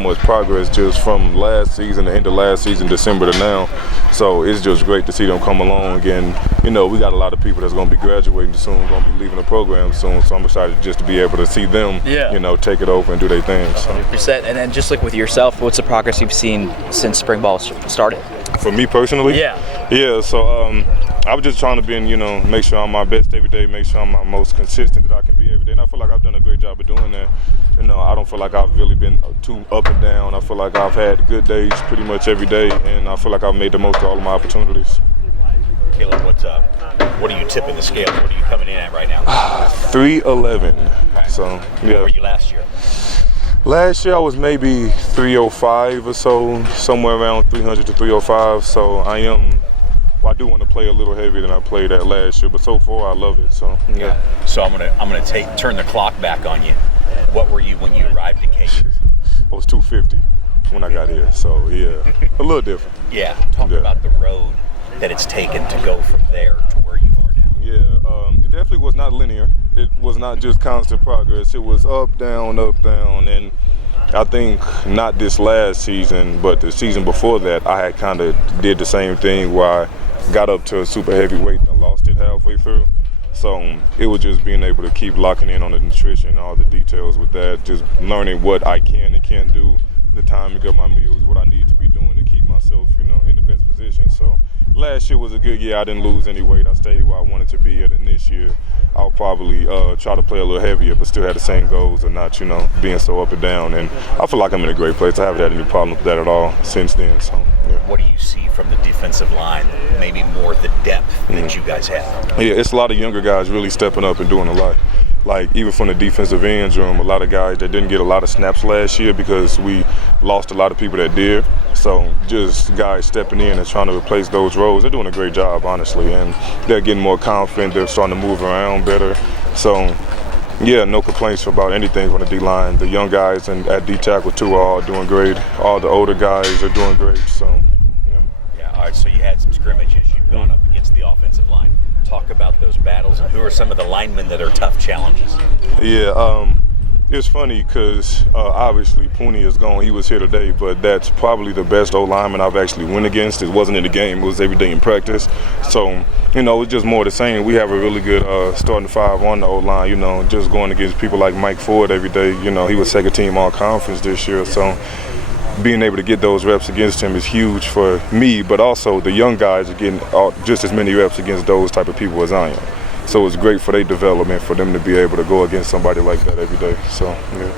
so much progress just from last season, the end of last season, December to now. So it's just great to see them come along. And, you know, we got a lot of people that's going to be graduating soon, going to be leaving the program soon. So I'm excited just to be able to see them, you know, take it over and do their thing. So. 100%. And then just like with yourself, what's the progress you've seen since spring ball started? For me personally? Yeah, so I was just trying to be, you know, make sure I'm my best every day, make sure I'm my most consistent that I can be every day. And I feel like I've done a great job of doing that. You know, I don't feel like I've really been too up and down. I feel like I've had good days pretty much every day, and I feel like I've made the most of all of my opportunities. Caleb, what are you tipping the scale? What are you coming in at right now? 311. Okay. So, yeah. What were you last year? Last year I was maybe 305 or so, somewhere around 300 to 305. So I do want to play a little heavier than I played at last year, but so far I love it. So yeah. So I'm gonna turn the clock back on you. What were you when you arrived at Cape? I was 250 when I got here. So yeah, a little different. Yeah. Talk about the road that it's taken to go from there to where you are now. Yeah, it definitely was not linear. It was not just constant progress. It was up, down, and I think not this last season, but the season before that, I had kind of did the same thing where I got up to a super heavyweight and lost it halfway through. So it was just being able to keep locking in on the nutrition, all the details with that, just learning what I can and can't do, the timing of my meals, what I need to be doing to keep myself, you know, in the best position. So last year was a good year. I didn't lose any weight. I stayed where I wanted to be at, and this year I'll probably try to play a little heavier, but still have the same goals and not, you know, being so up and down. And I feel like I'm in a great place. I haven't had any problem with that at all since then. So yeah. What do you see from the defensive line? Maybe more the depth that you guys have. Yeah, it's a lot of younger guys really stepping up and doing a lot. Like, even from the defensive ends room, a lot of guys that didn't get a lot of snaps last year because we lost a lot of people that did. So just guys stepping in and trying to replace those roles. They're doing a great job, honestly, and they're getting more confident. They're starting to move around better. So, yeah, no complaints about anything from the D-line. The young guys and at D-tackle, too, are all doing great. All the older guys are doing great. So, yeah. Yeah, all right, so you had some scrimmages. You've gone up against the offensive line. Talk about those battles, and who are some of the linemen that are tough challenges? Yeah, it's funny because obviously Pooney is gone. He was here today, but that's probably the best O-lineman I've actually went against. It wasn't in the game. It was every day in practice. So, you know, it's just more the same. We have a really good starting five on the O-line, you know, just going against people like Mike Ford every day. You know, he was second team all-conference this year. So being able to get those reps against him is huge for me, but also the young guys are getting just as many reps against those type of people as I am. So it's great for their development, for them to be able to go against somebody like that every day. So, yeah.